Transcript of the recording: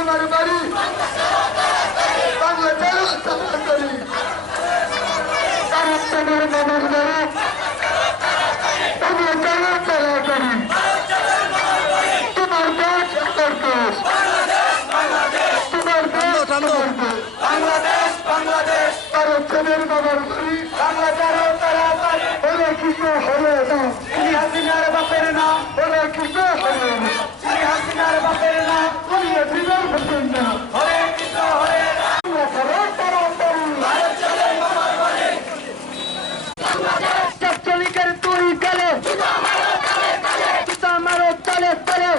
তাড়াতাড়ি বাংলা চালু তাড়াতাড়ি তাড়াতাড়ি তালে পিতা মারো তালে তালে